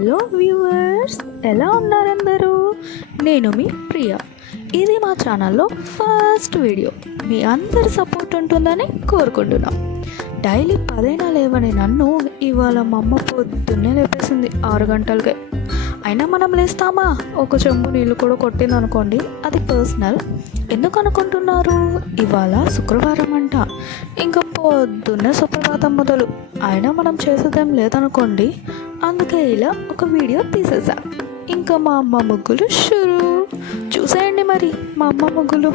Hello viewers, ఎలా ఉన్నారందరూ? నేను మీ ప్రియ. ఇది మా ఛానల్లో ఫస్ట్ వీడియో. మీ అందరి సపోర్ట్ ఉంటుందని కోరుకుంటున్నాం. డైలీ 10 లేవని నన్ను ఇవాళ మా అమ్మ పొద్దున్నే లేపేసింది 6 గంటలకే. అయినా మనం లేస్తామా? ఒక చెంబు నీళ్ళు కూడా కొట్టింది అనుకోండి, అది పర్సనల్. ఎందుకు అనుకుంటున్నారు? ఇవాళ శుక్రవారం అంట. ఇంకా పొద్దున్నే సుప్రభాతం మొదలు. అయినా మనం చేసేదేం లేదనుకోండి, అందుకే ఇలా ఒక వీడియో తీసేసా. ఇంకా మా అమ్మ ముగ్గులు షురు. చూసేయండి మరి మా అమ్మ ముగ్గులు.